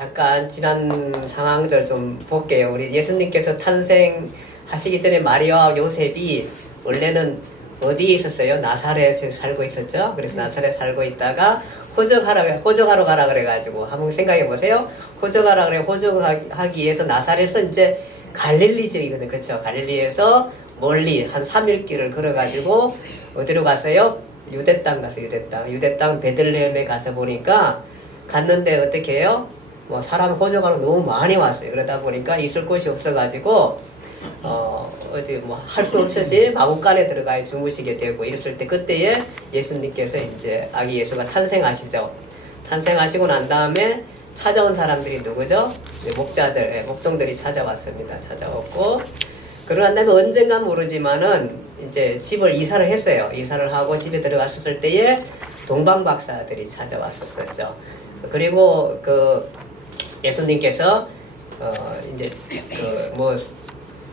잠깐 지난 상황들 좀 볼게요. 우리 예수님께서 탄생하시기 전에 마리아와 요셉이 원래는 어디에 있었어요? 나사렛에 살고 있었죠. 그래서 나사렛에 살고 있다가 호적하러 가라 그래가지고 한번 생각해 보세요. 호적하라 그래. 호적하기 위해서 나사렛은 이제 갈릴리 지역이거든요. 그렇죠? 갈릴리에서 멀리 한 3일 길을 걸어가지고 어디로 갔어요? 유대 땅 갔어요. 유대 땅 베들레헴에 가서 보니까 갔는데 어떻게 해요? 뭐 사람 호적하러 너무 많이 왔어요. 그러다 보니까 있을 곳이 없어가지고 어디 뭐 할 수 없이 마구간에 들어가 주무시게 되고 이랬을 때 그때에 예수님께서 이제 아기 예수가 탄생하시죠. 탄생하시고 난 다음에 찾아온 사람들이 누구죠? 목자들, 목동들이 찾아왔습니다. 찾아왔고 그러고 난 다음에 언젠가 모르지만은 이제 집을 이사를 했어요. 이사를 하고 집에 들어갔을 때에 동방박사들이 찾아왔었죠. 그리고 그 예수님께서 이제 그 뭐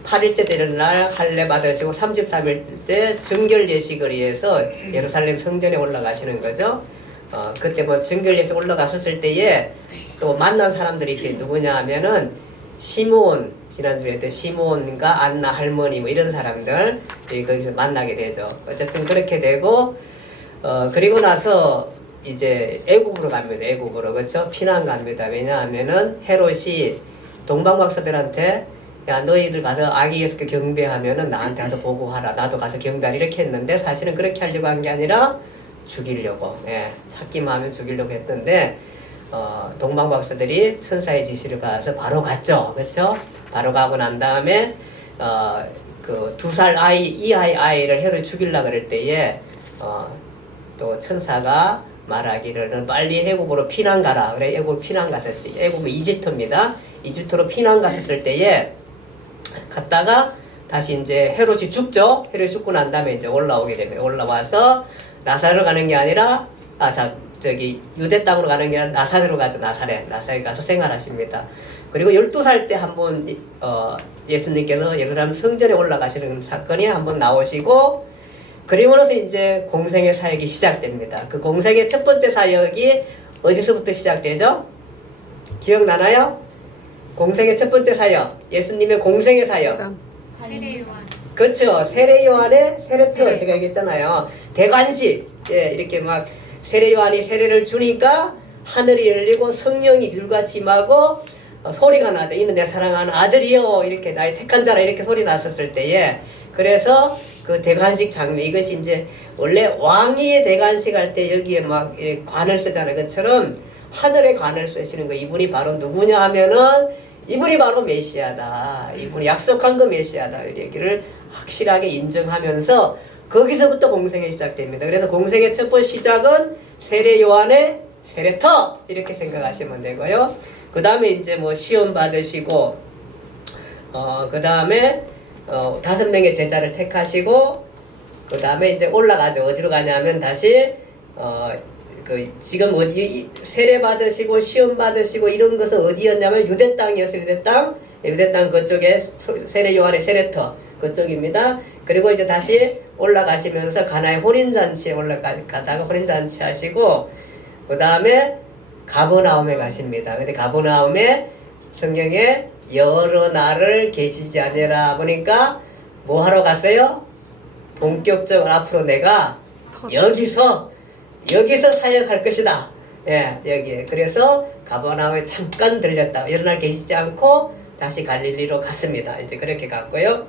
8일째 되는 날 할례 받으시고 33일 때 정결 예식을 위해서 예루살렘 성전에 올라가시는 거죠. 그때 뭐 정결 예식 올라갔었을 때에 또 만난 사람들이 이렇게 누구냐 하면은 시몬, 지난주에 했던 시몬과 안나 할머니 뭐 이런 사람들 거기서 만나게 되죠. 어쨌든 그렇게 되고 그리고 나서 이제 애국으로 갑니다. 애국으로. 그렇죠? 피난 갑니다. 왜냐하면은 헤롯이 동방박사들한테 야 너희들 가서 아기 예수께 경배하면은 나한테 가서 보고하라. 나도 가서 경배하라. 이렇게 했는데 사실은 그렇게 하려고 한 게 아니라 죽이려고. 예, 찾기만 하면 죽이려고 했는데 동방박사들이 천사의 지시를 받아서 바로 갔죠. 그렇죠? 바로 가고 난 다음에 그 2살 아이를 헤롯이 죽이려고 그럴 때에 또 천사가 말하기를 넌 빨리 애국으로 피난 가라. 그래 애국으로 피난 갔었지. 애국은 이집트입니다. 이집트로 피난 갔었을 때에 갔다가 다시 이제 헤롯이 죽죠. 헤롯이 죽고 난 다음에 이제 올라오게 됩니다. 올라와서 나사렛으로 가는 게 아니라 저기 유대 땅으로 가는 게 아니라 나사렛으로 가서 나사렛 가서 생활하십니다. 그리고 12살 때 한번 예수님께서 예루살렘 성전에 올라가시는 사건이 한번 나오시고 그리고 나서 이제 공생의 사역이 시작됩니다. 그 공생의 첫 번째 사역이 어디서부터 시작되죠? 기억나나요? 공생의 첫 번째 사역, 예수님의 공생의 사역. 세례요한. 그렇죠. 세례요한의 세례터 제가 얘기했잖아요. 대관식. 예, 이렇게 막 세례요한이 세례를 주니까 하늘이 열리고 성령이 불같이 임하고 소리가 나죠. 이는 내 사랑하는 아들이요. 이렇게 나의 택한 자라 이렇게 소리 났었을 때에 그래서 그 대관식 장면 이것이 이제 원래 왕위의 대관식 할 때 여기에 막 이렇게 관을 쓰잖아요. 그처럼 하늘의 관을 쓰시는 거 이분이 바로 누구냐 하면은 이분이 바로 메시아다. 이분이 약속한 거 메시아다. 이 얘기를 확실하게 인정하면서 거기서부터 공생이 시작됩니다. 그래서 공생의 첫 번째 시작은 세례 요한의 세례터 이렇게 생각하시면 되고요. 그 다음에 이제 뭐 시험 받으시고 그 다음에 5명의 제자를 택하시고 그 다음에 이제 올라가죠. 어디로 가냐면 다시 지금 어디 세례 받으시고 시험 받으시고 이런 것은 어디였냐면 유대 땅이었어요. 유대 땅 그쪽에 세례 요한의 세례터 그쪽입니다. 그리고 이제 다시 올라가시면서 가나의 혼인잔치에 올라가다가 혼인잔치 하시고 그 다음에 가버나움에 가십니다. 근데 가버나움에 성경에 여러 날을 계시지 않으라 보니까 뭐 하러 갔어요? 본격적으로 앞으로 내가 여기서 사역할 것이다. 예, 여기에. 그래서 가버나움에 잠깐 들렸다. 여러 날 계시지 않고 다시 갈릴리로 갔습니다. 이제 그렇게 갔고요.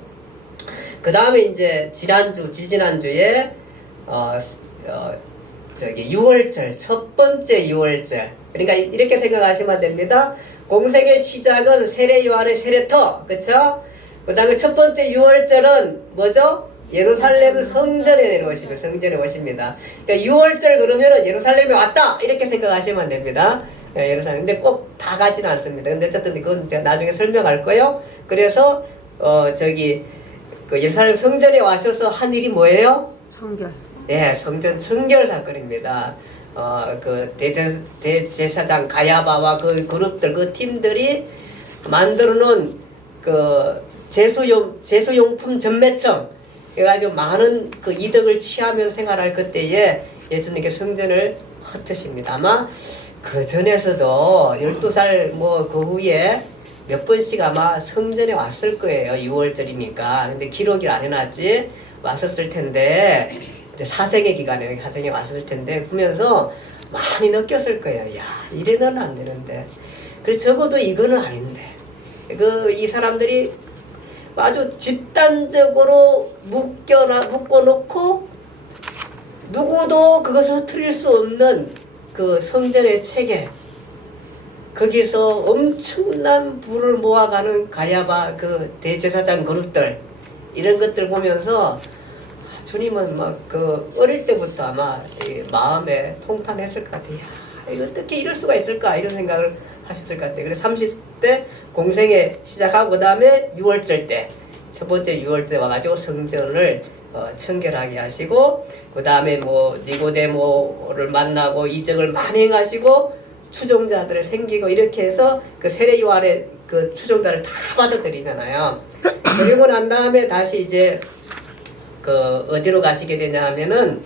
그 다음에 이제 지지난주에 저기 6월절 첫 번째 6월절. 그러니까 이렇게 생각하시면 됩니다. 공생의 시작은 세례 요한의 세례터, 그쵸? 그 다음에 첫 번째 6월절은 뭐죠? 예루살렘 성전에 내려오시면 성전에 오십니다. 그러니까 6월절 그러면은 예루살렘에 왔다 이렇게 생각하시면 됩니다. 예루살렘. 근데 꼭 다 가지는 않습니다. 근데 어쨌든 그건 제가 나중에 설명할 거예요. 그래서 저기 그 예루살렘 성전에 와셔서 한 일이 뭐예요? 청결. 예, 성전 청결 사건입니다. 그 대제사장 가야바와 그 그룹들, 그 팀들이 만들어 놓은 그 제수용품 전매청 해가지고 많은 그 이득을 취하면서 생활할 그때에 예수님께 성전을 흩으십니다. 아마 그 전에서도 12살 뭐 그 후에 몇 번씩 아마 성전에 왔을 거예요. 6월절이니까. 근데 기록을 안 해놨지. 왔었을 텐데 이제 사생의 기간에 사생에 왔을 텐데 보면서 많이 느꼈을 거예요. 야, 이래는 안 되는데. 그래서 적어도 이거는 아닌데. 이 사람들이 아주 집단적으로 묶어놓고 누구도 그것을 틀릴 수 없는 그 성전의 체계, 거기서 엄청난 부를 모아가는 가야바 그 대제사장 그룹들, 이런 것들 보면서 주님은 막 그 어릴 때부터 아마 마음에 통탄했을 것 같아요. 이거 어떻게 이럴 수가 있을까 이런 생각을 하셨을 것 같아요. 그래서 30대 공생에 시작하고 그 다음에 6월절 때 첫 번째 6월 때 와가지고 성전을 청결하게 하시고 그 다음에 뭐 니고데모를 만나고 이적을 많이 행하시고 추종자들을 생기고 이렇게 해서 그 세례 요한의 그 추종자를 다 받아들이잖아요. 그리고 난 다음에 다시 이제 그 어디로 가시게 되냐 하면은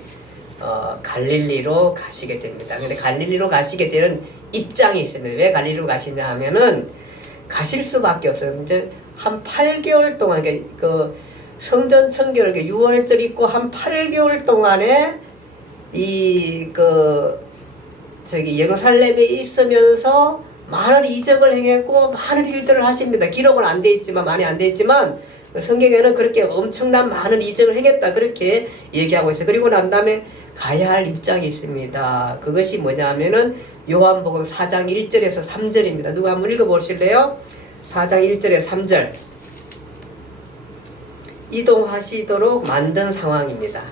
갈릴리로 가시게 됩니다. 근데 갈릴리로 가시게 되는 입장이 있습니다. 왜 갈릴리로 가시냐 하면은 가실 수밖에 없어요. 이제 한 8개월 동안 그 성전 청결 6월절 있고 한 8개월 동안에 저기 예루살렘에 있으면서 많은 이적을 행했고 많은 일들을 하십니다. 기록은 안 돼 있지만 많이 안 돼 있지만 성경에는 그렇게 엄청난 많은 이적을 행했다 그렇게 얘기하고 있어요. 그리고 난 다음에 가야 할 입장이 있습니다. 그것이 뭐냐 하면은 요한복음 4장 1절에서 3절입니다. 누가 한번 읽어보실래요? 4장 1절에 3절. 이동하시도록 만든 상황입니다.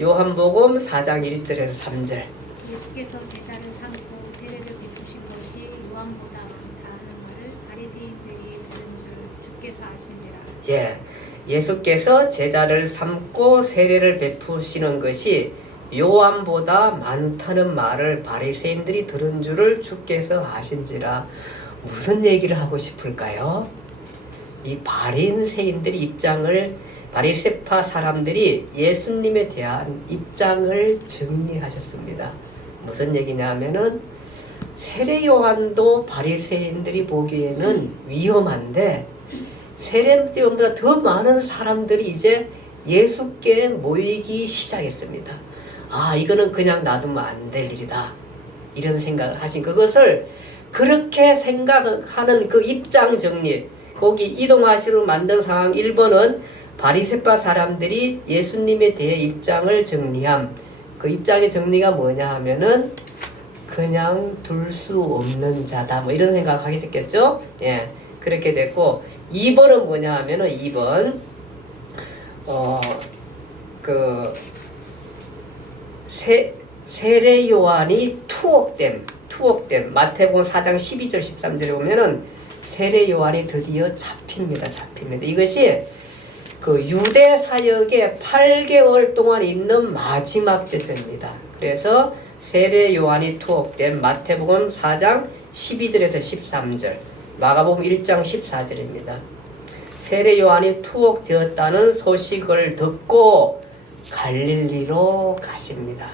요한복음 4장 1절에서 3절. 예수께서 제자를 삼고 세례를 베푸신 것이 요한보다 많다 하는 말을 바리새인들이 들은 줄 주께서 아신지라. 예, 예수께서 제자를 삼고 세례를 베푸시는 것이 요한보다 많다는 말을 바리새인들이 들은 줄을 주께서 아신지라. 무슨 얘기를 하고 싶을까요? 이 바리새인들의 입장을 바리새파 사람들이 예수님에 대한 입장을 정리하셨습니다. 무슨 얘기냐 하면은 세례 요한도 바리새인들이 보기에는 위험한데 세례 요한보다 더 많은 사람들이 이제 예수께 모이기 시작했습니다. 아, 이거는 그냥 놔두면 안 될 일이다. 이런 생각을 하신 그것을 그렇게 생각하는 그 입장 정리, 거기 이동하시로 만든 상황 1번은 바리새파 사람들이 예수님에 대해 입장을 정리함. 그 입장의 정리가 뭐냐 하면은 그냥 둘 수 없는 자다. 뭐 이런 생각 하겠죠? 예. 그렇게 됐고 2번은 뭐냐 하면은 2번 세례 요한이 투옥됨. 마태복음 4장 12절 13절에 보면은 세례 요한이 드디어 잡힙니다. 이것이 그 유대 사역에 8개월 동안 있는 마지막 때쯤입니다. 그래서 세례 요한이 투옥된 마태복음 4장 12절에서 13절, 마가복음 1장 14절입니다. 세례 요한이 투옥되었다는 소식을 듣고 갈릴리로 가십니다.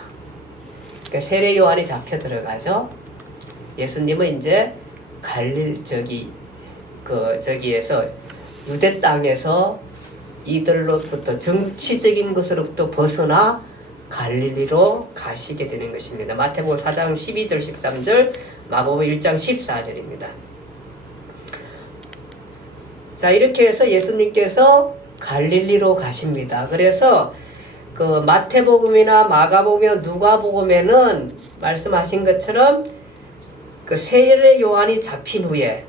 그러니까 세례 요한이 잡혀 들어가죠. 예수님은 이제 저기에서 유대 땅에서 이들로부터 정치적인 것으로부터 벗어나 갈릴리로 가시게 되는 것입니다. 마태복음 4장 12절 13절, 마가복음 1장 14절입니다. 자, 이렇게 해서 예수님께서 갈릴리로 가십니다. 그래서 그 마태복음이나 마가복음이나 누가복음에는 말씀하신 것처럼 그 세례 요한이 잡힌 후에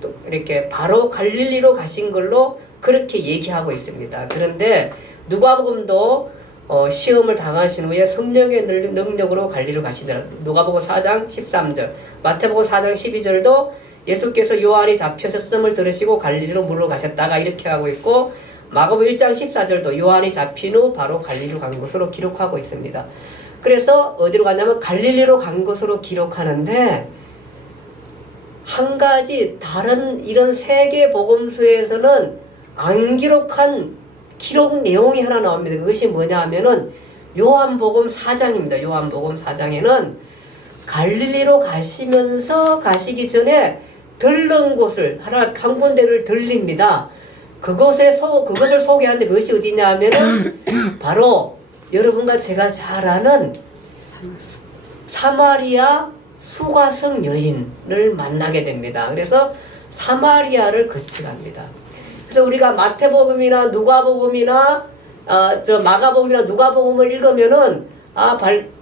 또 이렇게 바로 갈릴리로 가신 걸로 그렇게 얘기하고 있습니다. 그런데 누가복음도 시험을 당하신 후에 성령의 능력으로 갈릴리로 가시더라. 누가복음 4장 13절, 마태복음 4장 12절도 예수께서 요한이 잡혀졌음을 들으시고 갈릴리로 물러가셨다가 이렇게 하고 있고, 마가복음 1장 14절도 요한이 잡힌 후 바로 갈릴리로 간 것으로 기록하고 있습니다. 그래서 어디로 갔냐면 갈릴리로 간 것으로 기록하는데, 한 가지 다른 이런 세계 복음서에서는 안 기록한 기록 내용이 하나 나옵니다. 그것이 뭐냐 하면은 요한복음 4장입니다. 요한복음 4장에는 갈릴리로 가시기 전에 들른 곳을 한 군데를 들립니다. 그것을 소개하는데 그것이 어디냐 하면은 바로 여러분과 제가 잘 아는 사마리아 수가성 여인을 만나게 됩니다. 그래서 사마리아를 거쳐갑니다. 그래서 우리가 마태복음이나 누가복음이나 마가복음이나 누가복음을 읽으면은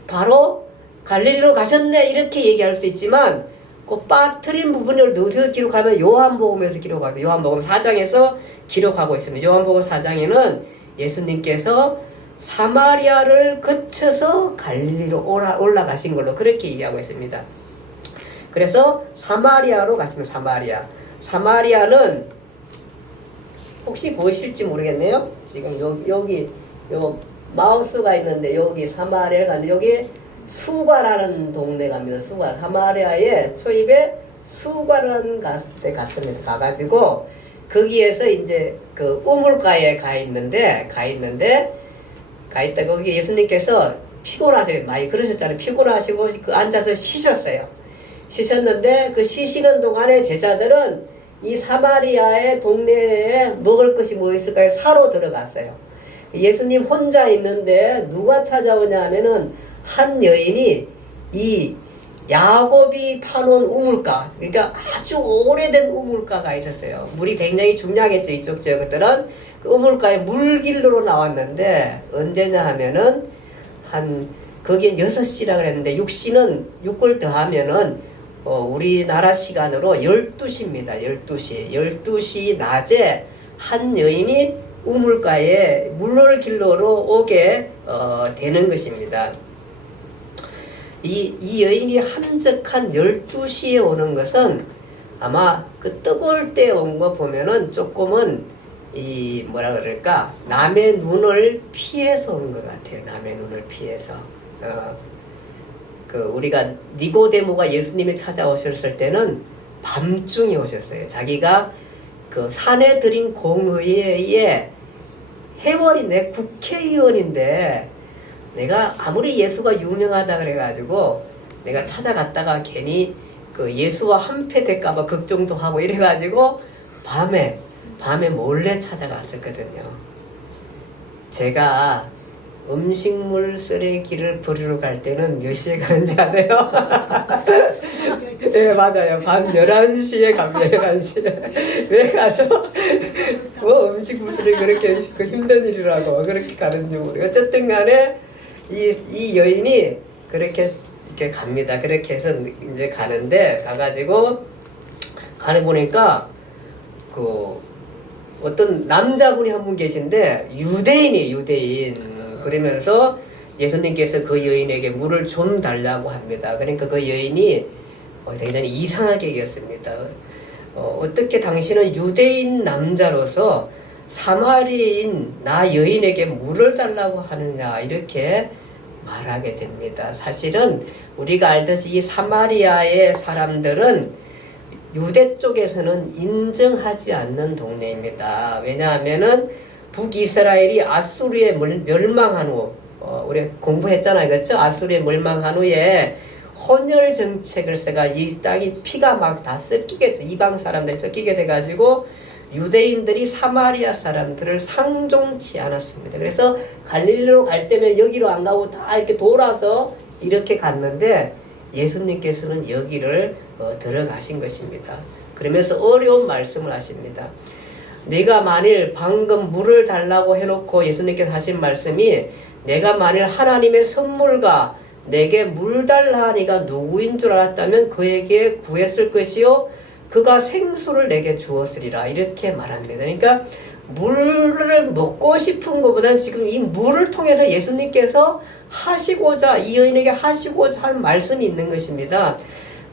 바로 갈릴리로 가셨네 이렇게 얘기할 수 있지만 그 빠뜨린 부분을 어디서 기록하면 요한복음에서 기록합니다. 요한복음 4장에서 기록하고 있습니다. 요한복음 4장에는 예수님께서 사마리아를 거쳐서 갈릴리로 올라가신 걸로 그렇게 얘기하고 있습니다. 그래서 사마리아로 갔습니다. 사마리아는 혹시 보이실지 모르겠네요. 지금 여기 마우스가 있는데 여기 사마리아를 갔는데 여기 수가라는 동네 갑니다. 수가. 사마리아의 초입에 수가라는 데 갔습니다. 가가지고 거기에서 이제 그 우물가에 가 있는데 거기 예수님께서 피곤하시고 많이 그러셨잖아요. 피곤하시고 앉아서 쉬셨어요. 쉬셨는데 그 쉬시는 동안에 제자들은 이 사마리아의 동네에 먹을 것이 뭐 있을까요? 사러 들어갔어요. 예수님 혼자 있는데 누가 찾아오냐 하면은 한 여인이 이 야곱이 파놓은 우물가, 그러니까 아주 오래된 우물가가 있었어요. 물이 굉장히 중요하겠죠. 이쪽 지역들은 그 우물가에 물길로 나왔는데 언제냐 하면은 거기엔 6시라 그랬는데 6을 더하면은 우리나라 시간으로 12시입니다. 12시 낮에 한 여인이 우물가에 물을 길러로 오게 되는 것입니다. 이 여인이 함적한 12시에 오는 것은 아마 그 뜨거울 때 온 거 보면은 조금은 뭐라 그럴까 남의 눈을 피해서 온 것 같아요. 남의 눈을 피해서. 우리가 니고데모가 예수님이 찾아오셨을 때는 밤중에 오셨어요. 자기가 그 산에 들인 공의회의 회원인데 국회의원인데 내가 아무리 예수가 유명하다 그래가지고 내가 찾아갔다가 괜히 그 예수와 한패 될까봐 걱정도 하고 이래가지고 밤에 몰래 찾아갔었거든요. 제가 음식물 쓰레기를 버리러 갈 때는 몇 시에 가는지 아세요? 네, 맞아요. 밤 11시에 갑니다. 11시에. 왜 가죠? 뭐 음식물 쓰레기 그렇게 힘든 일이라고 그렇게 가는지 모르겠어요. 어쨌든 간에 이 여인이 그렇게 갑니다. 그렇게 해서 이제 가가지고 보니까 어떤 남자분이 한 분 계신데 유대인. 그러면서 예수님께서 그 여인에게 물을 좀 달라고 합니다. 그러니까 그 여인이 굉장히 이상하게 얘기했습니다. 어떻게 당신은 유대인 남자로서 사마리아인 나 여인에게 물을 달라고 하느냐 이렇게 말하게 됩니다. 사실은 우리가 알듯이 이 사마리아의 사람들은 유대 쪽에서는 인정하지 않는 동네입니다. 왜냐하면은 북이스라엘이 아수르에 멸망한 후 우리 공부했잖아요. 그렇죠? 아수르에 멸망한 후에 혼혈 정책을 써가 이 땅이 피가 막 다 섞이게 이방 사람들이 섞이게 돼가지고 유대인들이 사마리아 사람들을 상종치 않았습니다. 그래서 갈릴리로 갈 때면 여기로 안 가고 다 이렇게 돌아서 이렇게 갔는데 예수님께서는 여기를 들어가신 것입니다. 그러면서 어려운 말씀을 하십니다. 내가 만일 방금 물을 달라고 해놓고 예수님께서 하신 말씀이 내가 만일 하나님의 선물과 내게 물 달라 하니가 누구인 줄 알았다면 그에게 구했을 것이요 그가 생수를 내게 주었으리라 이렇게 말합니다. 그러니까 물을 먹고 싶은 것보다는 지금 이 물을 통해서 예수님께서 이 여인에게 하시고자 한 말씀이 있는 것입니다.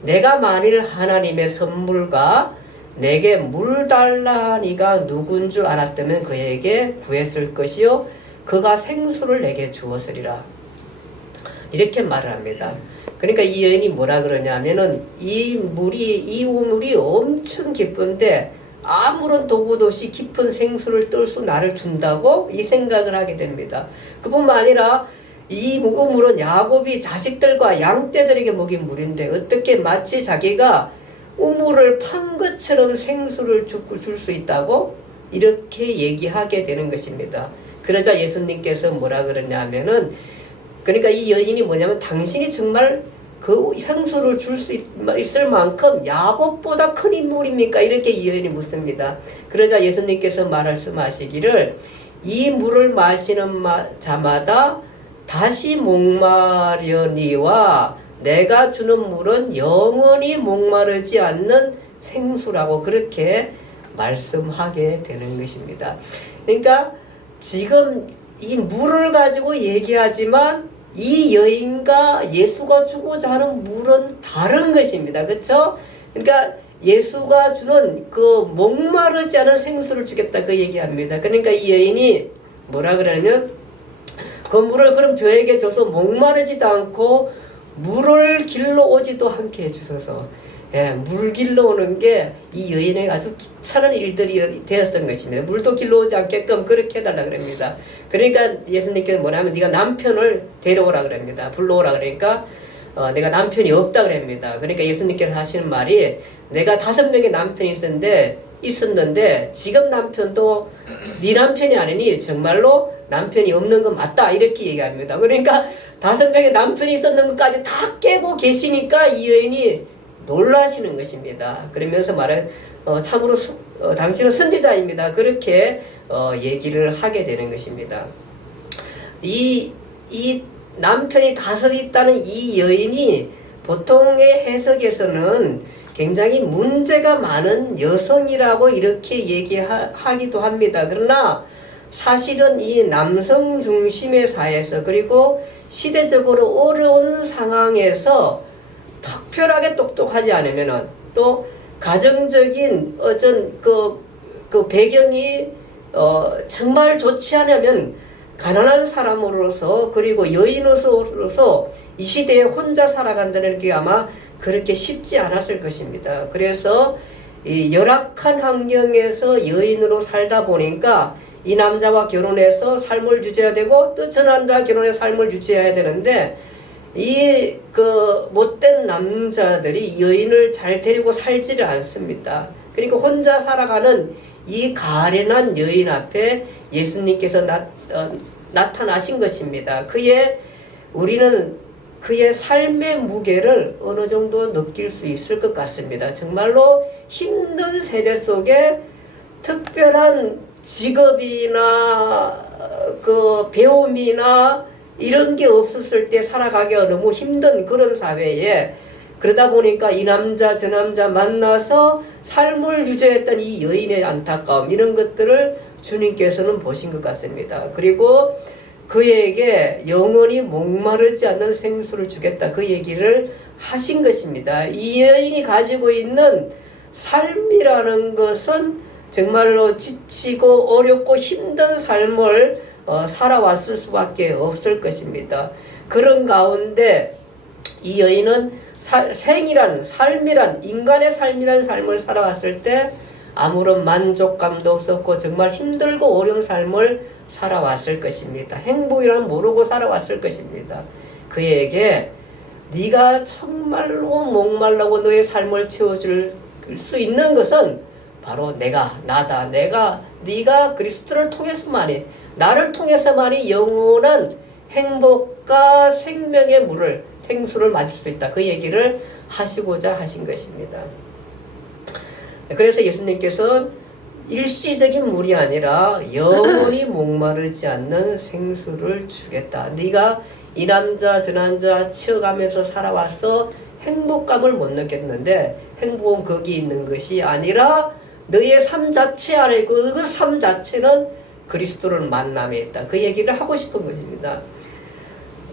내가 만일 하나님의 선물과 내게 물 달라 하니가 누군 줄 알았다면 그에게 구했을 것이요 그가 생수를 내게 주었으리라 이렇게 말을 합니다. 그러니까 이 여인이 뭐라 그러냐면은 이 우물이 엄청 깊은데 아무런 도구도 없이 깊은 생수를 뜰 수 나를 준다고 이 생각을 하게 됩니다. 그뿐만 아니라 이 우물은 야곱이 자식들과 양떼들에게 먹인 물인데 어떻게 마치 자기가 우물을 판 것처럼 생수를 줄 수 있다고 이렇게 얘기하게 되는 것입니다. 그러자 예수님께서 뭐라 그러냐 하면은, 그러니까 이 여인이 뭐냐면 당신이 정말 그 생수를 줄 수 있을 만큼 야곱보다 큰 인물입니까? 이렇게 이 여인이 묻습니다. 그러자 예수님께서 말씀하시기를 이 물을 마시는 자마다 다시 목마르니와 내가 주는 물은 영원히 목마르지 않는 생수라고 그렇게 말씀하게 되는 것입니다. 그러니까 지금 이 물을 가지고 얘기하지만 이 여인과 예수가 주고자 하는 물은 다른 것입니다. 그렇죠? 그러니까 예수가 주는 그 목마르지 않은 생수를 주겠다 그 얘기합니다. 그러니까 이 여인이 뭐라 그러냐면 그 물을 그럼 저에게 줘서 목마르지도 않고 물을 길러 오지도 않게 해주소서. 예, 물 길러 오는 게 이 여인의 아주 귀찮은 일들이 되었던 것입니다. 물도 길러 오지 않게끔 그렇게 해달라 그럽니다. 그러니까 예수님께서 뭐냐면 네가 남편을 데려오라 그럽니다. 불러오라 그러니까 내가 남편이 없다 그럽니다. 그러니까 예수님께서 하시는 말이 내가 5명의 남편이 있었는데 지금 남편도 네 남편이 아니니 정말로 남편이 없는 건 맞다 이렇게 얘기합니다. 그러니까 5명의 남편이 있었는 것까지 다 깨고 계시니까 이 여인이 놀라시는 것입니다. 그러면서 참으로 당신은 선지자입니다. 그렇게 얘기를 하게 되는 것입니다. 이 남편이 5 있다는 이 여인이 보통의 해석에서는 굉장히 문제가 많은 여성이라고 이렇게 얘기하기도 합니다. 그러나 사실은 이 남성 중심의 사회에서 그리고 시대적으로 어려운 상황에서 특별하게 똑똑하지 않으면은 또 가정적인 어떤 그 배경이 정말 좋지 않으면 가난한 사람으로서 그리고 여인으로서 이 시대에 혼자 살아간다는 게 아마 그렇게 쉽지 않았을 것입니다. 그래서 이 열악한 환경에서 여인으로 살다 보니까 이 남자와 결혼해서 삶을 유지해야 되고 또 저 남자와 결혼해서 삶을 유지해야 되는데 이 못된 남자들이 여인을 잘 데리고 살지를 않습니다. 그러니까 혼자 살아가는 이 가련한 여인 앞에 예수님께서 나타나신 것입니다. 우리는 그의 삶의 무게를 어느 정도 느낄 수 있을 것 같습니다. 정말로 힘든 세대 속에 특별한 직업이나 배움이나 이런 게 없었을 때 살아가기가 너무 힘든 그런 사회에 그러다 보니까 이 남자 저 남자 만나서 삶을 유지했던 이 여인의 안타까움 이런 것들을 주님께서는 보신 것 같습니다. 그리고 그에게 영원히 목마르지 않는 생수를 주겠다 그 얘기를 하신 것입니다. 이 여인이 가지고 있는 삶이라는 것은 정말로 지치고 어렵고 힘든 삶을 살아왔을 수밖에 없을 것입니다. 그런 가운데 이 여인은 인간의 삶이란 삶을 살아왔을 때 아무런 만족감도 없었고 정말 힘들고 어려운 삶을 살아왔을 것입니다. 행복이란 모르고 살아왔을 것입니다. 그에게 네가 정말로 목말라고 너의 삶을 채워줄 수 있는 것은 바로 나다. 네가 그리스도를 통해서만이 나를 통해서만이 영원한 행복과 생명의 생수를 마실 수 있다. 그 얘기를 하시고자 하신 것입니다. 그래서 예수님께서 일시적인 물이 아니라 영원히 목마르지 않는 생수를 주겠다. 네가 이 남자 저 남자 치어가면서 살아와서 행복감을 못 느꼈는데 행복은 거기 있는 것이 아니라 너의 삶 자체 안에 있고 그 삶 자체는 그리스도를 만남에 있다. 그 얘기를 하고 싶은 것입니다.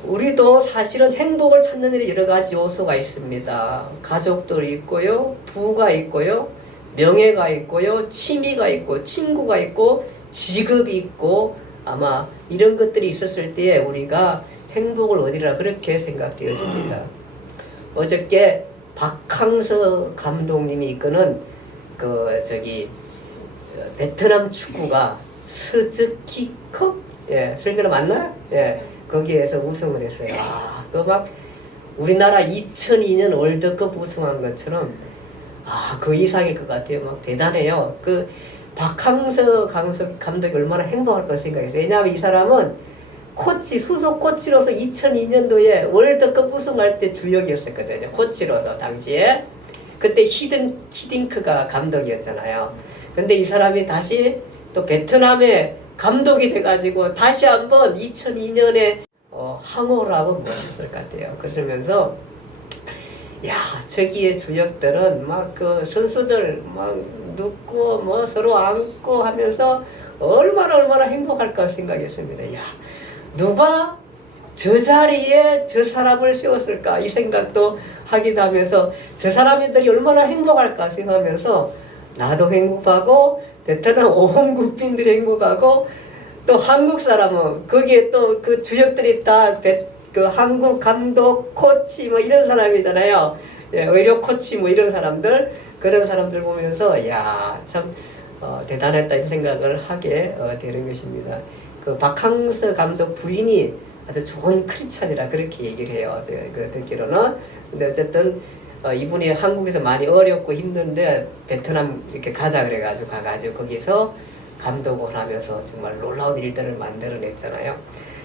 우리도 사실은 행복을 찾는 일이 여러 가지 요소가 있습니다. 가족들이 있고요. 부가 있고요. 명예가 있고요. 취미가 있고 친구가 있고 직업이 있고 아마 이런 것들이 있었을 때에 우리가 행복을 얻으리라 그렇게 생각되어집니다. 어저께 박항서 감독님이 이끄는 베트남 축구가 스즈키컵? 예, 설명은 맞나요? 예. 거기에서 우승을 했어요. 그 막 우리나라 2002년 월드컵 우승한 것처럼 그 이상일 것 같아요. 막 대단해요. 그 박항서 감독이 얼마나 행복할 거 생각했어요. 왜냐하면 이 사람은 수석 코치로서 2002년도에 월드컵 우승할 때 주역이었었거든요. 코치로서 당시에. 그때 히딩크가 감독이었잖아요. 근데 이 사람이 다시 또 베트남에 감독이 돼가지고 다시 한번 2002년에 항호를 하고 멋있을 것 같아요. 그러면서 저기의 주역들은 막 그 선수들 막 눕고 뭐 서로 안고 하면서 얼마나 행복할까 생각했습니다. 누가 저 자리에 저 사람을 씌웠을까 이 생각도 하기도 하면서 저 사람들이 얼마나 행복할까 생각하면서 나도 행복하고 베트남 온 국민들이 행복하고 또 한국 사람은 거기에 또 그 주역들이 다 그 한국 감독, 코치 뭐 이런 사람이잖아요. 의료 코치 뭐 이런 사람들 그런 사람들 보면서 참 대단했다 이런 생각을 하게 되는 것입니다. 그 박항서 감독 부인이 아주 좋은 크리스찬이라 그렇게 얘기를 해요. 그 듣기로는. 근데 어쨌든 이분이 한국에서 많이 어렵고 힘든데 베트남 이렇게 가자 그래가지고 가가지고 거기서 감독을 하면서 정말 놀라운 일들을 만들어냈잖아요.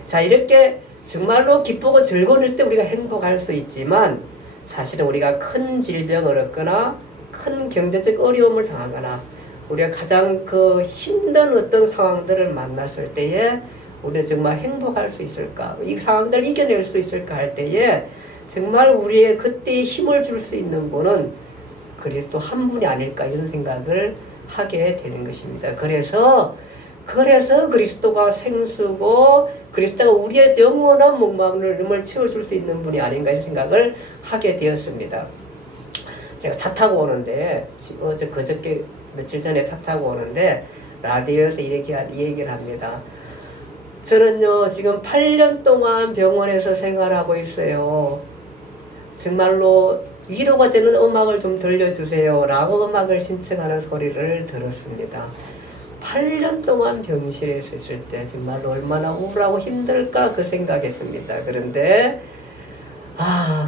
자, 이렇게 정말로 기쁘고 즐거운 일 때 우리가 행복할 수 있지만 사실은 우리가 큰 질병을 얻거나 큰 경제적 어려움을 당하거나 우리가 가장 그 힘든 어떤 상황들을 만났을 때에 우리는 정말 행복할 수 있을까? 이 상황들을 이겨낼 수 있을까 할 때에 정말 우리의 그때의 힘을 줄 수 있는 분은 그리스도 한 분이 아닐까 이런 생각을 하게 되는 것입니다. 그래서 그리스도가 생수고 그리스도가 우리의 영원한 목마름을 채워줄 수 있는 분이 아닌가 이런 생각을 하게 되었습니다. 제가 차 타고 오는데 그저께 며칠 전에 차 타고 오는데 라디오에서 이렇게 이 얘기를 합니다. 저는요 지금 8년 동안 병원에서 생활하고 있어요. 정말로 위로가 되는 음악을 좀 들려주세요 라고 음악을 신청하는 소리를 들었습니다. 8년 동안 병실에 있었을 때 정말로 얼마나 우울하고 힘들까 그 생각했습니다. 그런데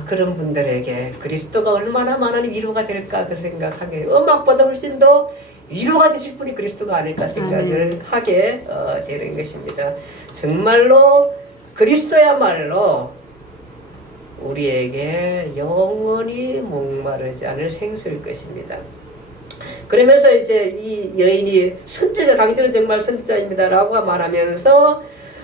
그런 분들에게 그리스도가 얼마나 많은 위로가 될까 그 생각하게 음악보다 훨씬 더 위로가 되실 분이 그리스도가 아닐까 생각을 하게 되는 것입니다. 정말로 그리스도야말로 우리에게 영원히 목마르지 않을 생수일 것입니다. 그러면서 이제 이 여인이 선지자, 당신은 정말 선지자입니다 라고 말하면서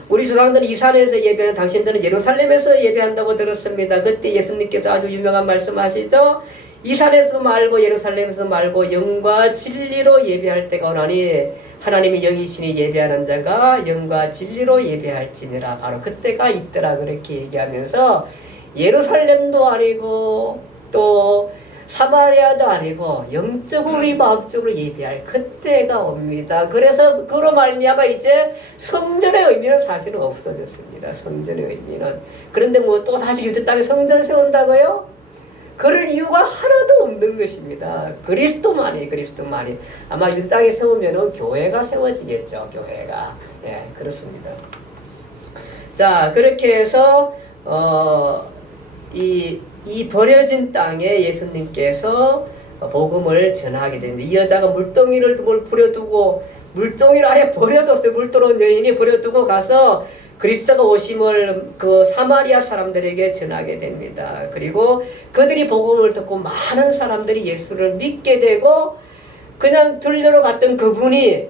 우리 조상들은 이 산에서 예배하는 당신들은 예루살렘에서 예배한다고 들었습니다. 그때 예수님께서 아주 유명한 말씀하시죠. 이 산에서 말고 예루살렘에서 말고 영과 진리로 예배할 때가 오나니 하나님이 영이시니 예배하는 자가 영과 진리로 예배할지니라. 바로 그때가 있더라 그렇게 얘기하면서 예루살렘도 아니고 또 사마리아도 아니고 영적으로 우리 마음적으로 예배할 그때가 옵니다. 그래서 그로 말미암아 이제 성전의 의미는 사실은 없어졌습니다. 성전의 의미는. 그런데 뭐 또 다시 유대 땅에 성전 세운다고요? 그럴 이유가 하나도 없는 것입니다. 그리스도만이. 아마 유대 땅에 세우면은 교회가 세워지겠죠. 교회가. 그렇습니다. 자, 그렇게 해서 이 버려진 땅에 예수님께서 복음을 전하게 됩니다. 이 여자가 물동이를 버려두고 물동이를 아예 버려뒀어요. 물 들어온 여인이 버려두고 가서 그리스도가 오심을 그 사마리아 사람들에게 전하게 됩니다. 그리고 그들이 복음을 듣고 많은 사람들이 예수를 믿게 되고 그냥 들려러 갔던 그분이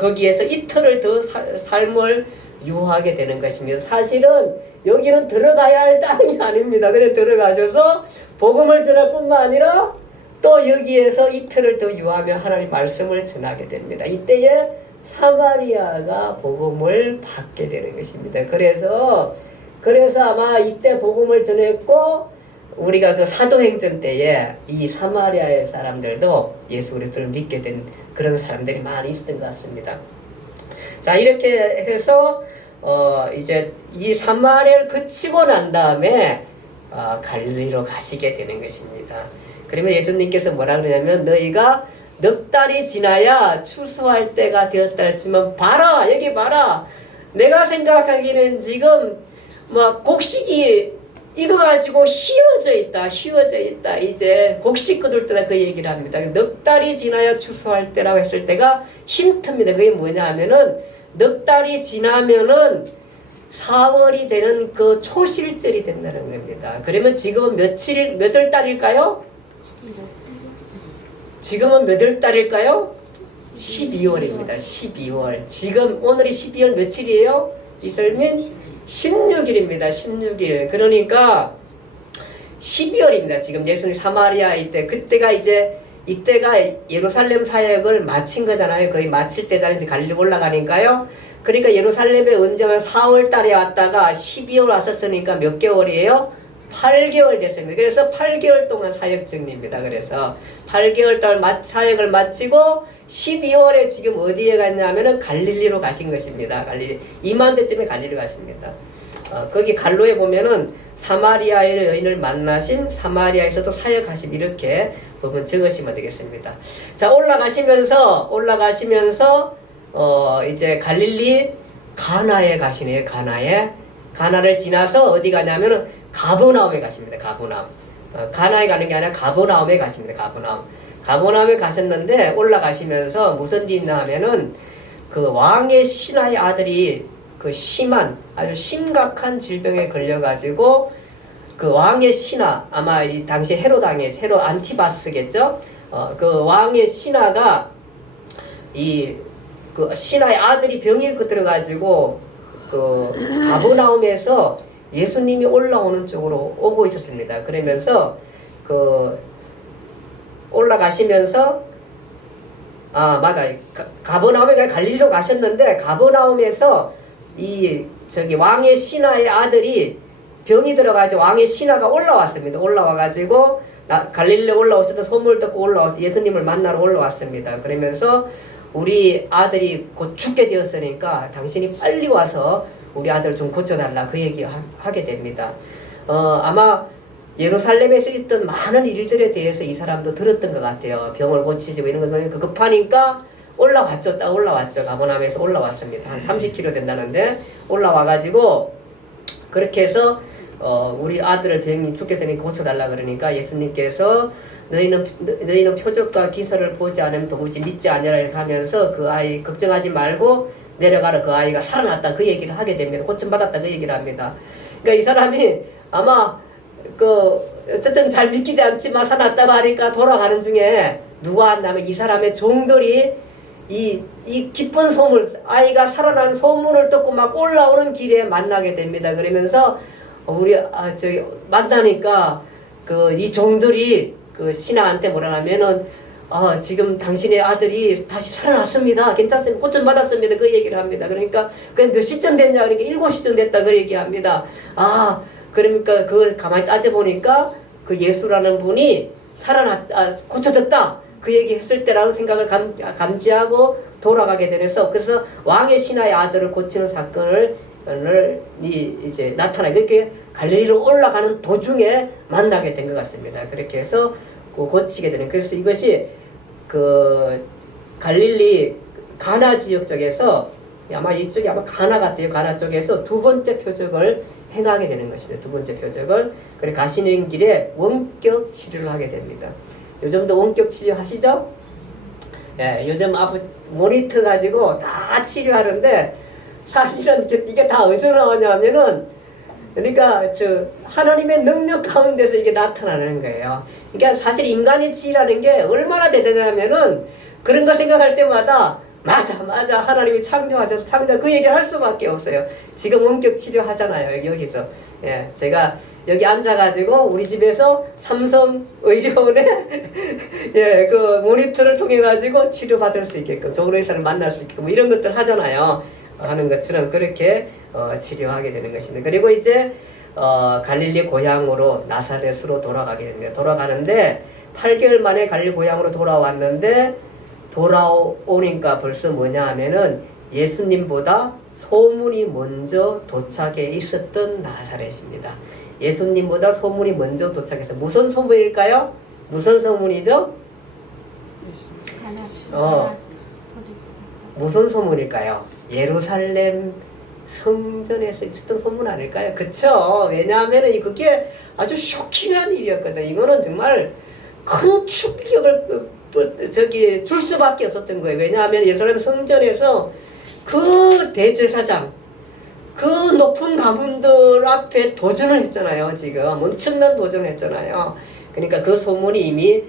거기에서 이틀을 더 삶을 유하게 되는 것입니다. 사실은 여기는 들어가야 할 땅이 아닙니다. 그래 들어가셔서 복음을 전할 뿐만 아니라 또 여기에서 이틀을 더 유하며 하나님의 말씀을 전하게 됩니다. 이때에 사마리아가 복음을 받게 되는 것입니다. 그래서 아마 이때 복음을 전했고 우리가 그 사도행전 때에 이 사마리아의 사람들도 예수 그리스도를 믿게 된 그런 사람들이 많이 있었던 것 같습니다. 자, 이렇게 해서 이제 이 사마리아를 거치고 난 다음에 갈릴리로 가시게 되는 것입니다. 그러면 예수님께서 뭐라 그러냐면 너희가 넉 달이 지나야 추수할 때가 되었다 했지만 봐라 여기 봐라 내가 생각하기는 지금 막 곡식이 익어가지고 휘어져 있다. 이제 곡식 거둘 때다 그 얘기를 합니다. 넉 달이 지나야 추수할 때라고 했을 때가 힌트입니다. 그게 뭐냐 하면은 넉 달이 지나면은 4월이 되는 그 초실절이 된다는 겁니다. 그러면 지금은 몇 월 달일까요? 지금은 몇 월 달일까요? 12월입니다. 12월. 지금 오늘이 12월 며칠이에요? 이슬민 16일입니다. 16일. 그러니까 12월입니다. 지금 예수님 사마리아 이때 그때가 이때가 예루살렘 사역을 마친 거잖아요. 거의 마칠 때잖아요. 이제 갈릴리 올라가니까요. 그러니까 예루살렘에 언제면 4월 달에 왔다가 12월 왔었으니까 몇 개월이에요? 8개월 됐습니다. 그래서 8개월 동안 사역 중입니다. 그래서 8개월 동안 사역을 마치고 12월에 지금 어디에 갔냐면은 갈릴리로 가신 것입니다. 갈릴리. 이맘때쯤에 갈릴리로 가십니다. 거기 갈로에 보면은 사마리아의 여인을 만나신 사마리아에서도 사역하심 이렇게 부분 적으시면 되겠습니다. 자, 올라가시면서 이제 갈릴리 가나에 가시네요. 가나를 지나서 어디 가냐면은 가버나움에 가십니다. 가버나움. 가나에 가는 게 아니라 가버나움에 가십니다. 가버나움에 가셨는데 올라가시면서 무슨 일이 있나 하면은 그 왕의 신하의 아들이 그 심한 아주 심각한 질병에 걸려가지고 그 왕의 신하 아마 이 당시 헤롯 안티바스겠죠. 그 왕의 신하가 그 신하의 아들이 병이 들어가지고 그 가버나움에서 예수님이 올라오는 쪽으로 오고 있었습니다. 그러면서 그 올라가시면서 맞아. 가버나움에 갈릴리로 가셨는데 가버나움에서 왕의 신하의 아들이 병이 들어가지고 왕의 신하가 올라왔습니다. 올라와가지고 갈릴리에 올라오셔서 소문을 듣고 올라와서 예수님을 만나러 올라왔습니다. 그러면서 우리 아들이 곧 죽게 되었으니까 당신이 빨리 와서 우리 아들 좀 고쳐달라 그 얘기 하게 됩니다. 아마 예루살렘에서 있던 많은 일들에 대해서 이 사람도 들었던 것 같아요. 병을 고치시고 이런 거 보면 급하니까 올라왔죠. 딱 올라왔죠. 가버나움에서 올라왔습니다. 한 30km 된다는데 올라와가지고 그렇게 해서 우리 아들을 병이 죽게 되니 고쳐달라 그러니까 예수님께서 너희는 표적과 기사를 보지 않으면 도무지 믿지 않으라 이렇게 하면서 그 아이 걱정하지 말고 내려가라 그 아이가 살아났다 그 얘기를 하게 됩니다. 고침받았다 그 얘기를 합니다. 그러니까 이 사람이 아마 어쨌든 잘 믿기지 않지만 살아났다고 하니까 돌아가는 중에 누가 한다면 이 사람의 종들이 이 기쁜 소문 아이가 살아난 소문을 듣고 막 올라오는 길에 만나게 됩니다. 그러면서 우리 만나니까 이 종들이 그 신하한테 뭐라 하면은 지금 당신의 아들이 다시 살아났습니다. 괜찮습니다. 고침 받았습니다. 그 얘기를 합니다. 그러니까 그 몇 시쯤 됐냐 그러니까 7시쯤 됐다 그 얘기합니다. 그러니까 그걸 가만히 따져보니까 그 예수라는 분이 고쳐졌다 그 얘기 했을 때라는 생각을 감지하고 돌아가게 되면서 그래서 왕의 신하의 아들을 고치는 사건을 이제 나타나요. 그렇게 갈릴리로 올라가는 도중에 만나게 된 것 같습니다. 그렇게 해서 고치게 되는 그래서 이것이 그 갈릴리 가나 지역 쪽에서 아마 이쪽이 아마 가나 같아요. 가나 쪽에서 두 번째 표적을 행하게 되는 것입니다. 두 번째 표적을 그래 가시는 길에 원격 치료를 하게 됩니다. 요즘도 원격 치료 하시죠? 예, 요즘 모니터 가지고 다 치료하는데 사실은 이게 다 어디서 나오냐면은 그러니까 하나님의 능력 가운데서 이게 나타나는 거예요. 그러니까 사실 인간의 치라는 게 얼마나 대단하냐면은 그런 거 생각할 때마다 맞아 하나님이 창조하셔서 그 얘기를 할 수밖에 없어요. 지금 원격 치료 하잖아요. 여기서 예, 제가 여기 앉아가지고 우리 집에서 삼성 의료원에 예, 그 모니터를 통해 가지고 치료받을 수 있게끔 좋은 의사를 만날 수 있게끔 이런 것들 하잖아요. 하는 것처럼 그렇게 치료하게 되는 것입니다. 그리고 이제 갈릴리 고향으로 나사렛으로 돌아가게 됩니다. 돌아가는데 8개월 만에 갈릴리 고향으로 돌아왔는데 돌아오니까 벌써 뭐냐 하면은 예수님보다 소문이 먼저 도착해 있었던 나사렛입니다. 예수님보다 소문이 먼저 도착해서 무슨 소문일까요? 무슨 소문이죠? 무슨 소문일까요? 예루살렘 성전에서 있었던 소문 아닐까요? 그쵸? 왜냐하면 그게 아주 쇼킹한 일이었거든. 이거는 정말 큰 충격을 줄 수밖에 없었던 거예요. 왜냐하면 예루살렘 성전에서 그 대제사장, 그 높은 가문들 앞에 도전을 했잖아요. 지금 엄청난 도전을 했잖아요. 그러니까 그 소문이 이미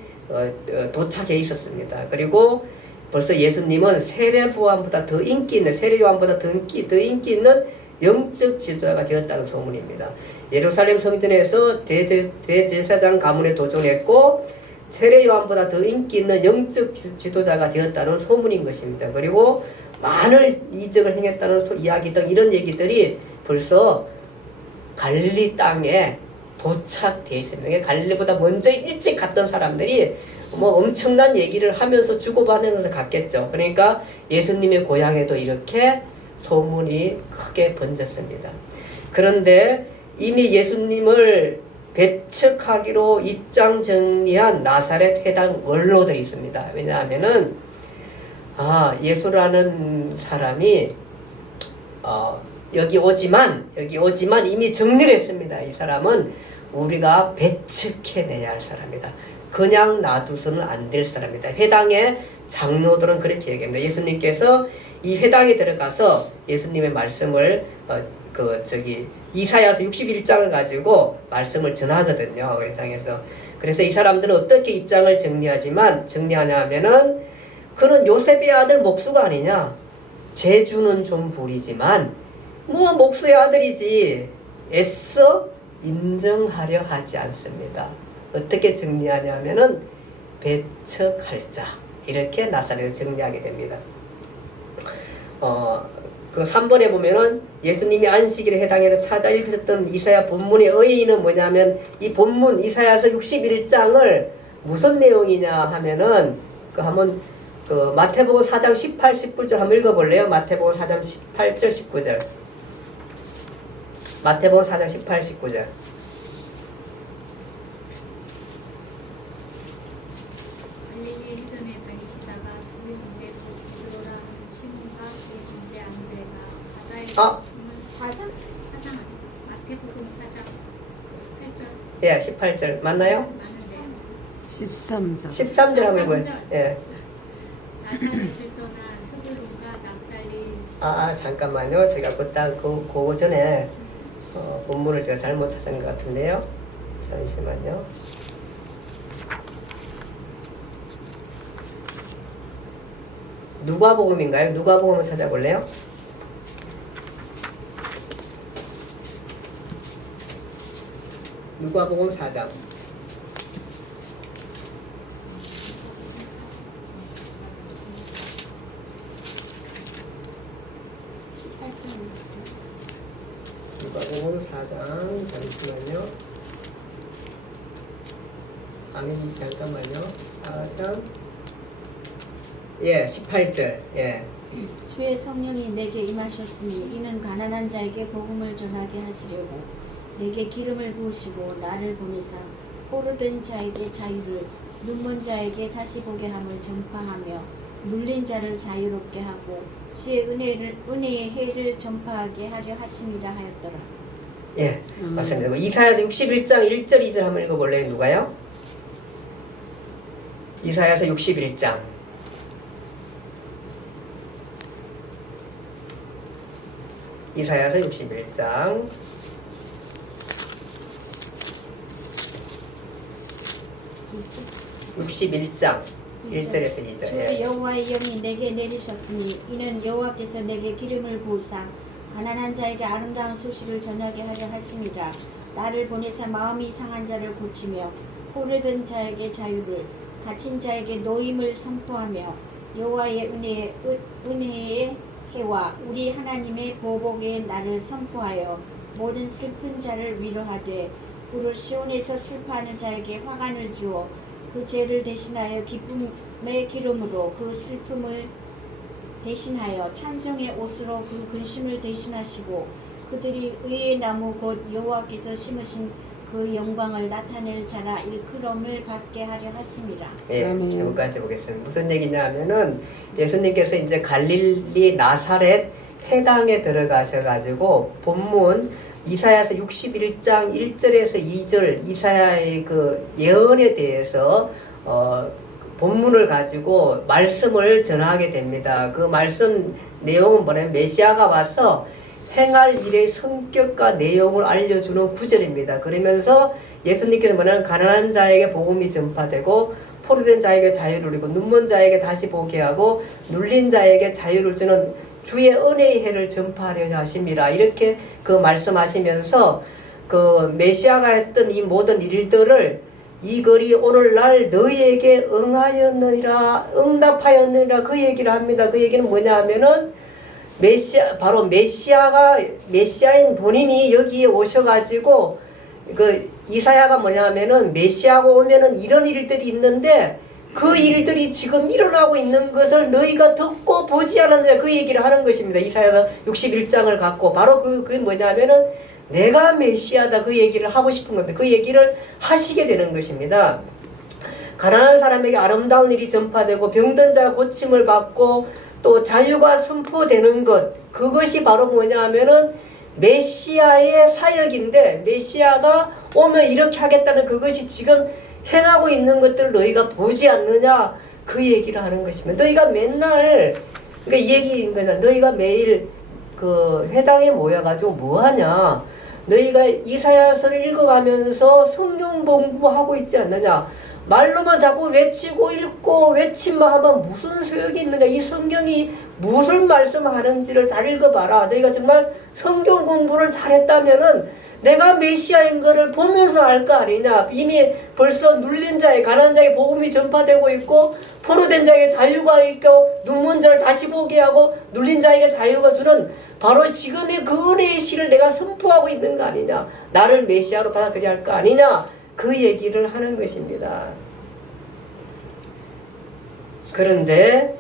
도착해 있었습니다. 그리고 벌써 예수님은 세례 요한보다 더 인기 있는, 세례 요한보다 더 인기 있는 영적 지도자가 되었다는 소문입니다. 예루살렘 성전에서 대제사장 가문에 도전했고 세례 요한보다 더 인기 있는 영적 지도자가 되었다는 소문인 것입니다. 그리고 많은 이적을 행했다는 이야기 등 이런 얘기들이 벌써 갈릴리 땅에 도착되어 있습니다. 갈릴리보다 먼저 일찍 갔던 사람들이 뭐 엄청난 얘기를 하면서 주고받으면서 갔겠죠. 그러니까 예수님의 고향에도 이렇게 소문이 크게 번졌습니다. 그런데 이미 예수님을 배척하기로 입장 정리한 나사렛 회당 원로들이 있습니다. 왜냐하면은 예수라는 사람이 여기 오지만 이미 정리를 했습니다. 이 사람은 우리가 배척해내야 할 사람이다. 그냥 놔두서는 안 될 사람이다. 회당의 장로들은 그렇게 얘기합니다. 예수님께서 이 회당에 들어가서 예수님의 말씀을 이사야서 61장을 가지고 말씀을 전하거든요. 회당에서. 그래서 이 사람들은 어떻게 입장을 정리하냐 하면은 그는 요셉의 아들 목수가 아니냐. 재주는 좀 부리지만 뭐 목수의 아들이지. 애써 인정하려 하지 않습니다. 어떻게 정리하냐면은 배척할 자, 이렇게 나사렛을 정리하게 됩니다. 그 3번에 보면은 예수님이 안식일에 해당해서 찾아 읽으셨던 이사야 본문의 의의는 뭐냐면 이 본문 이사야서 61장을 무슨 내용이냐 하면은 마태복음 4장 18, 19절 한번 읽어볼래요? 마태복음 4장 18절, 19절. 마태복음 4장 18, 19절. 갈릴리 해변에 다니시다가 두 형제 곧 베드로라 시몬과 그의 형제 안드레가 바다에 사장 마태복음 4장 18절. 예, 18절 맞나요? 13절. 13절 한번 읽어요. 예. 나사렛을 떠나 스불론과 납달리. 잠깐만요. 제가 그거 전에 본문을 제가 잘못 찾은 것 같은데요. 잠시만요. 누가복음인가요? 누가복음을 찾아볼래요? 누가복음 4장. 누가복음 4장. 잠시만요. 잠깐만요. 4장. 예, 18절. 예. 주의 성령이 내게 임하셨으니 이는 가난한 자에게 복음을 전하게 하시려고 내게 기름을 부으시고 나를 보내사 포로된 자에게 자유를, 눈먼 자에게 다시 보게 함을 전파하며 눌린 자를 자유롭게 하고 주의 은혜의 해를 전파하게 하려 하심이라 하였더라. 예, 맞습니다. 이사야서 61장 1절 2절 한번 읽어볼래요? 누가요? 이사야서 61장. 이사야서 61장 61장 1절에서 2절. 주의 여호와의 영이 내게 내리셨으니 이는 여호와께서 내게 기름을 부으사 가난한 자에게 아름다운 소식을 전하게 하려 하심이라. 나를 보내사 마음이 상한 자를 고치며 포로된 자에게 자유를, 갇힌 자에게 노임을 선포하며 여호와의 은혜의 해와 우리 하나님의 보복의 날을 선포하여 모든 슬픈 자를 위로하되 그로 시온에서 슬퍼하는 자에게 화관을 주어 그 죄를 대신하여 기쁨의 기름으로 그 슬픔을 대신하여 찬송의 옷으로 그 근심을 대신하시고 그들이 의의 나무 곧 여호와께서 심으신 그 영광을 나타낼 자라 일컬음을 받게 하려 하심이라. 예, 여기까지 보겠습니다. 무슨 얘기냐 하면은 예수님께서 이제 갈릴리 나사렛 회당에 들어가셔가지고 본문 이사야서 61장 1절에서 2절 이사야의 그 예언에 대해서 본문을 가지고 말씀을 전하게 됩니다. 그 말씀 내용은 뭐냐면 메시아가 와서 행할 일의 성격과 내용을 알려주는 구절입니다. 그러면서 예수님께서 뭐냐면 가난한 자에게 복음이 전파되고 포로된 자에게 자유를 주고 눈먼 자에게 다시 보게 하고 눌린 자에게 자유를 주는 주의 은혜의 해를 전파하려고 하십니다. 이렇게 그 말씀하시면서 그 메시아가 했던 이 모든 일들을 이 글이 오늘날 너희에게 응답하였느니라 그 얘기를 합니다. 그 얘기는 뭐냐 하면은 바로 메시아인 본인이 여기에 오셔가지고 그 이사야가 뭐냐 하면은 메시아가 오면은 이런 일들이 있는데 그 일들이 지금 일어나고 있는 것을 너희가 듣고 보지 않았느냐 그 얘기를 하는 것입니다. 이사야서 61장을 갖고 바로 그게 뭐냐면은 내가 메시아다 그 얘기를 하고 싶은 겁니다. 그 얘기를 하시게 되는 것입니다. 가난한 사람에게 아름다운 일이 전파되고 병든 자가 고침을 받고 또 자유가 선포되는 것 그것이 바로 뭐냐 하면은 메시아의 사역인데 메시아가 오면 이렇게 하겠다는 그것이 지금 행하고 있는 것들을 너희가 보지 않느냐 그 얘기를 하는 것입니다. 너희가 맨날 그러니까 이 얘기인 거냐 너희가 매일 그 회당에 모여가지고 뭐하냐 너희가 이사야서를 읽어가면서 성경 공부하고 있지 않느냐 말로만 자꾸 외치고 읽고 외침만 하면 무슨 소용이 있느냐 이 성경이 무슨 말씀하는지를 잘 읽어봐라 너희가 정말 성경 공부를 잘했다면은 내가 메시아인 거를 보면서 알 거 아니냐 이미 벌써 눌린 자의 가난한 자의 복음이 전파되고 있고 포로된 자에게 자유가 있고 눈먼 자를 다시 보게 하고 눌린 자에게 자유가 주는 바로 지금의 그 은혜의 시를 내가 선포하고 있는 거 아니냐 나를 메시아로 받아들여야 할 거 아니냐 그 얘기를 하는 것입니다. 그런데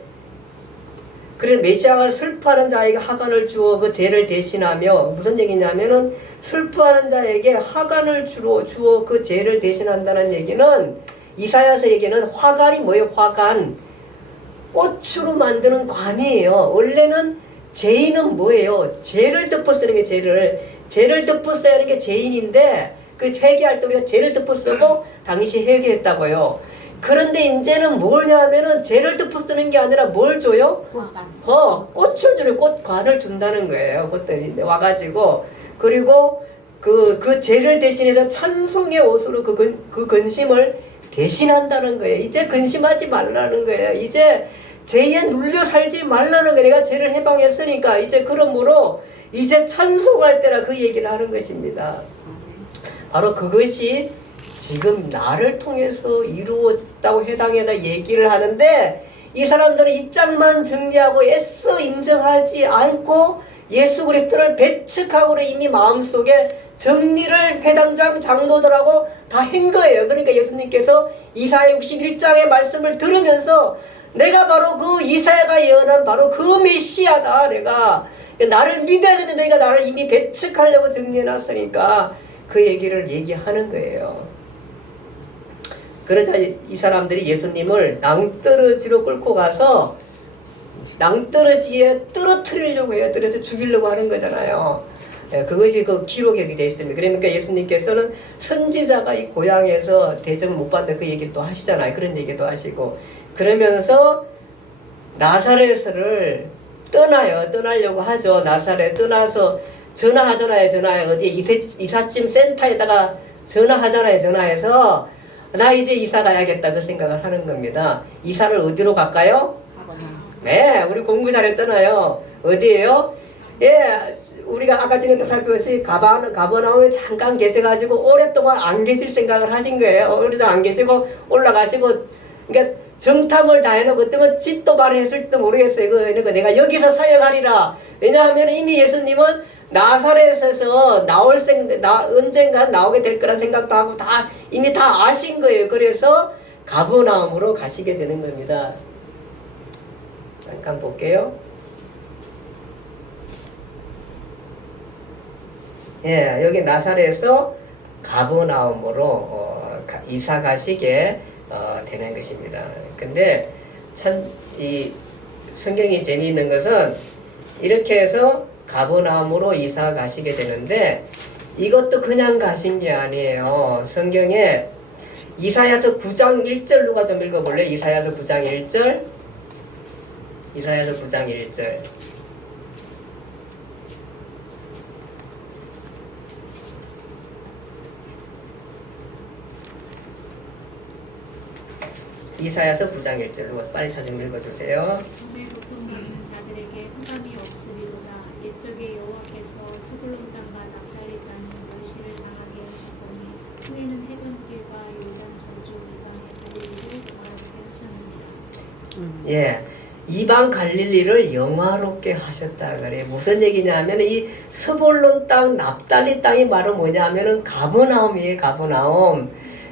그래 메시아가 슬퍼하는 자에게 하간을 주어 그 죄를 대신하며 무슨 얘기냐면은 슬퍼하는 자에게 하간을 주어 그 죄를 대신한다는 얘기는 이사야서 얘기는 화관이 뭐예요? 화관 꽃으로 만드는 관이에요. 원래는 죄인은 뭐예요? 죄를 덮어 쓰는 게 죄를 덮어 써야 하는 게 죄인인데 그 회개할 때 우리가 죄를 덮어 쓰고 당시 회개했다고요. 그런데 이제는 뭐냐면은 죄를 덮어 쓰는 게 아니라 뭘 줘요? 꽃을 주는 꽃관을 준다는 거예요. 그것들이 와가지고 그리고 그 죄를 대신해서 찬송의 옷으로 그 근심을 대신한다는 거예요. 이제 근심하지 말라는 거예요. 이제 죄에 눌려 살지 말라는 거예요. 내가 죄를 해방했으니까 이제 그러므로 이제 찬송할 때라 그 얘기를 하는 것입니다. 바로 그것이 지금 나를 통해서 이루어졌다고 회당에다 얘기를 하는데 이 사람들은 이 장만 정리하고 애써 인정하지 않고 예수 그리스도를 배척하고 이미 마음속에 정리를 회당장 장로들하고 다 한 거예요. 그러니까 예수님께서 이사야 61장의 말씀을 들으면서 내가 바로 그 이사야가 예언한 바로 그 메시아다. 내가 나를 믿어야 되는데 너희가 나를 이미 배척하려고 정리해놨으니까 그 얘기를 얘기하는 거예요. 그러자 이 사람들이 예수님을 낭떠러지로 끌고 가서 낭떠러지에 떨어뜨리려고 해요. 그래서 죽이려고 하는 거잖아요. 그것이 그 기록에 되어 있습니다. 그러니까 예수님께서는 선지자가 이 고향에서 대접을 못 받는 그 얘기를 또 하시잖아요. 그런 얘기도 하시고 그러면서 나사렛을 떠나려고 하죠. 나사렛 떠나서 전화하잖아요. 어디에 이삿짐 센터에다가 전화하잖아요. 전화해서 나 이제 이사 가야겠다 그 생각을 하는 겁니다. 이사를 어디로 갈까요? 네, 우리 공부 잘했잖아요. 어디에요? 예, 우리가 아까 전에 살펴봤듯이 가버나움에 잠깐 계셔가지고 오랫동안 안 계실 생각을 하신 거예요. 오랫동안 안 계시고 올라가시고 그러니까 정탐을 다 해놓고 그때면 집도 마련했을지도 모르겠어요. 그러니까 내가 여기서 사역하리라. 왜냐하면 이미 예수님은 나사렛에서 언젠간 나오게 될 거란 생각도 하고 이미 다 아신 거예요. 그래서 가버나움으로 가시게 되는 겁니다. 잠깐 볼게요. 예, 여기 나사렛에서 가버나움으로 이사 가시게 되는 것입니다. 근데 참 이 성경이 재미있는 것은 이렇게 해서 가버나움으로 이사 가시게 되는데 이것도 그냥 가신 게 아니에요. 성경에 이사야서 9장 1절 누가 좀 읽어볼래? 이사야서 9장 1절. 이사야서 9장 1절. 이사야서 9장 1절로 빨리 찾으면 읽어주세요. 정의 고통받는 자들에게 흑암이 없으리로다. 옛적에 여호와께서 스불론 땅과 납달리 땅이 멸시를 당하게 하셨더니 후에는 해변길과 요단 저쪽 이방의 갈릴리를 영화롭게 하셨느니라. 예, 이방 갈릴리를 영화롭게 하셨다 그래. 무슨 얘기냐면 이 스불론 땅, 납달리 땅이 바로 뭐냐면은 가버나움이에요. 가버나움.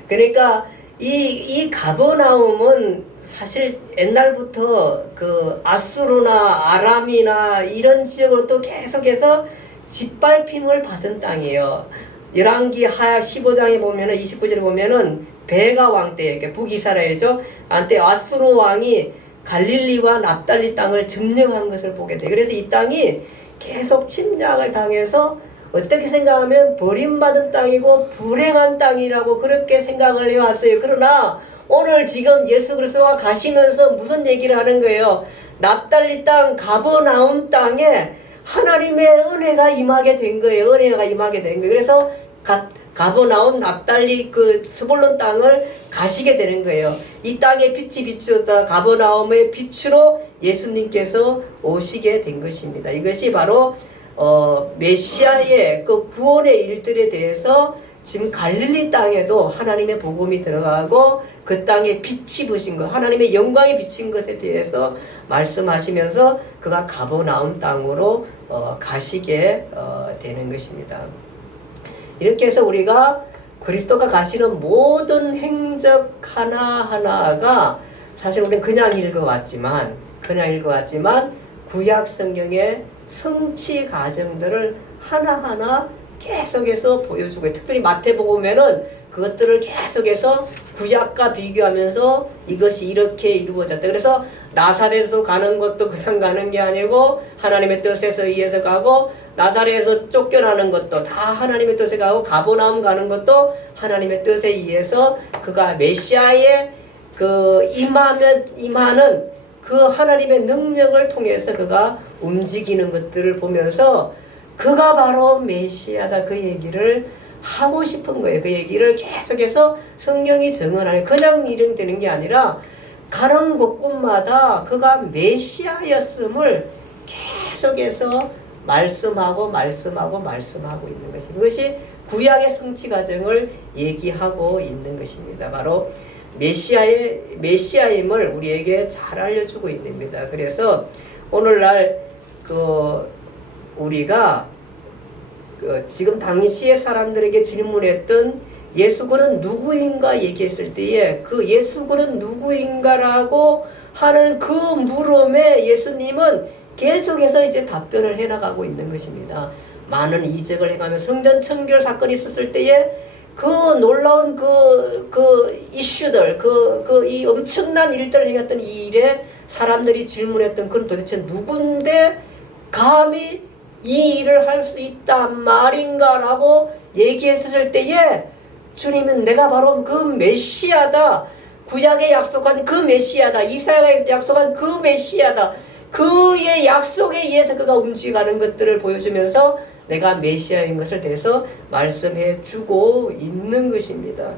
그러니까 이 가버나움은 사실 옛날부터 그 아수르나 아람이나 이런 지역으로 또 계속해서 짓밟힘을 받은 땅이에요. 열왕기 하야 15장에 보면은 29절에 보면은 베가 왕 때, 북이스라엘이죠. 한때 아수르 왕이 갈릴리와 납달리 땅을 점령한 것을 보게 돼. 그래서 이 땅이 계속 침략을 당해서 어떻게 생각하면 버림받은 땅이고 불행한 땅이라고 그렇게 생각을 해왔어요. 그러나 오늘 지금 예수 그리스도가 가시면서 무슨 얘기를 하는 거예요? 납달리 땅, 가버나움 땅에 하나님의 은혜가 임하게 된 거예요. 은혜가 임하게 된 거예요. 그래서 가버나움, 납달리 그 스불론 땅을 가시게 되는 거예요. 이 땅에 빛이 비추었다. 가버나움의 빛으로 예수님께서 오시게 된 것입니다. 이것이 바로 메시아의 그 구원의 일들에 대해서 지금 갈릴리 땅에도 하나님의 복음이 들어가고 그 땅에 빛이 부신 것, 하나님의 영광이 비친 것에 대해서 말씀하시면서 그가 가버나움 땅으로 가시게 되는 것입니다. 이렇게 해서 우리가 그리스도가 가시는 모든 행적 하나하나가 사실 우리는 그냥 읽어왔지만 구약 성경의 성취 과정들을 하나하나 계속해서 보여주고, 특별히 마태복음에는 그것들을 계속해서 구약과 비교하면서 이것이 이렇게 이루어졌다. 그래서 나사렛에서 가는 것도 그냥 가는 게 아니고 하나님의 뜻에서 의해서 가고, 나사렛에서 쫓겨나는 것도 다 하나님의 뜻에 가고, 가버나움 가는 것도 하나님의 뜻에 의해서 그가 메시아의 그 임하는 그 하나님의 능력을 통해서 그가 움직이는 것들을 보면서 그가 바로 메시아다, 그 얘기를 하고 싶은 거예요. 그 얘기를 계속해서 성경이 증언하는, 그냥 일응되는 게 아니라 가는 곳곳마다 그가 메시아였음을 계속해서 말씀하고 있는 것이, 그것이 구약의 성취 과정을 얘기하고 있는 것입니다. 바로 메시아임을 우리에게 잘 알려주고 있습니다. 그래서 오늘날 우리가 지금 당시의 사람들에게 질문했던 예수 그는 누구인가 얘기했을 때에 그 예수 그는 누구인가라고 하는 그 물음에 예수님은 계속해서 이제 답변을 해나가고 있는 것입니다. 많은 이적을 행하며 성전 청결 사건이 있었을 때에 그 놀라운 그 이슈들, 이 엄청난 일들을 행했던 이 일에 사람들이 질문했던 그는 도대체 누군데 감히 이 일을 할 수 있단 말인가 라고 얘기했을 때에 주님은 내가 바로 그 메시아다, 구약에 약속한 그 메시아다, 이사야가 약속한 그 메시아다, 그의 약속에 의해서 그가 움직여가는 것들을 보여주면서 내가 메시아인 것을 대해서 말씀해 주고 있는 것입니다.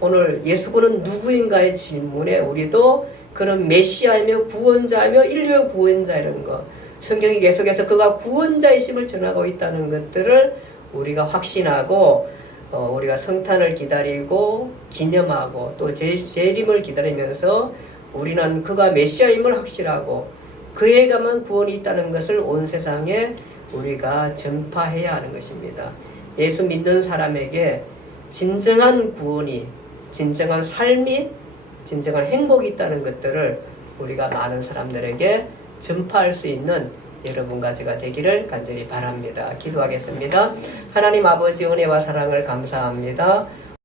오늘 예수 그는 누구인가의 질문에 우리도 그는 메시아이며 구원자이며 인류의 구원자라는 것, 성경이 계속해서 그가 구원자이심을 전하고 있다는 것들을 우리가 확신하고 우리가 성탄을 기다리고 기념하고 또 재림을 기다리면서 우리는 그가 메시아임을 확실하고 그에게만 구원이 있다는 것을 온 세상에 우리가 전파해야 하는 것입니다. 예수 믿는 사람에게 진정한 구원이, 진정한 삶이, 진정한 행복이 있다는 것들을 우리가 많은 사람들에게 전파할 수 있는 여러분과 제가 되기를 간절히 바랍니다. 기도하겠습니다. 하나님 아버지 은혜와 사랑을 감사합니다.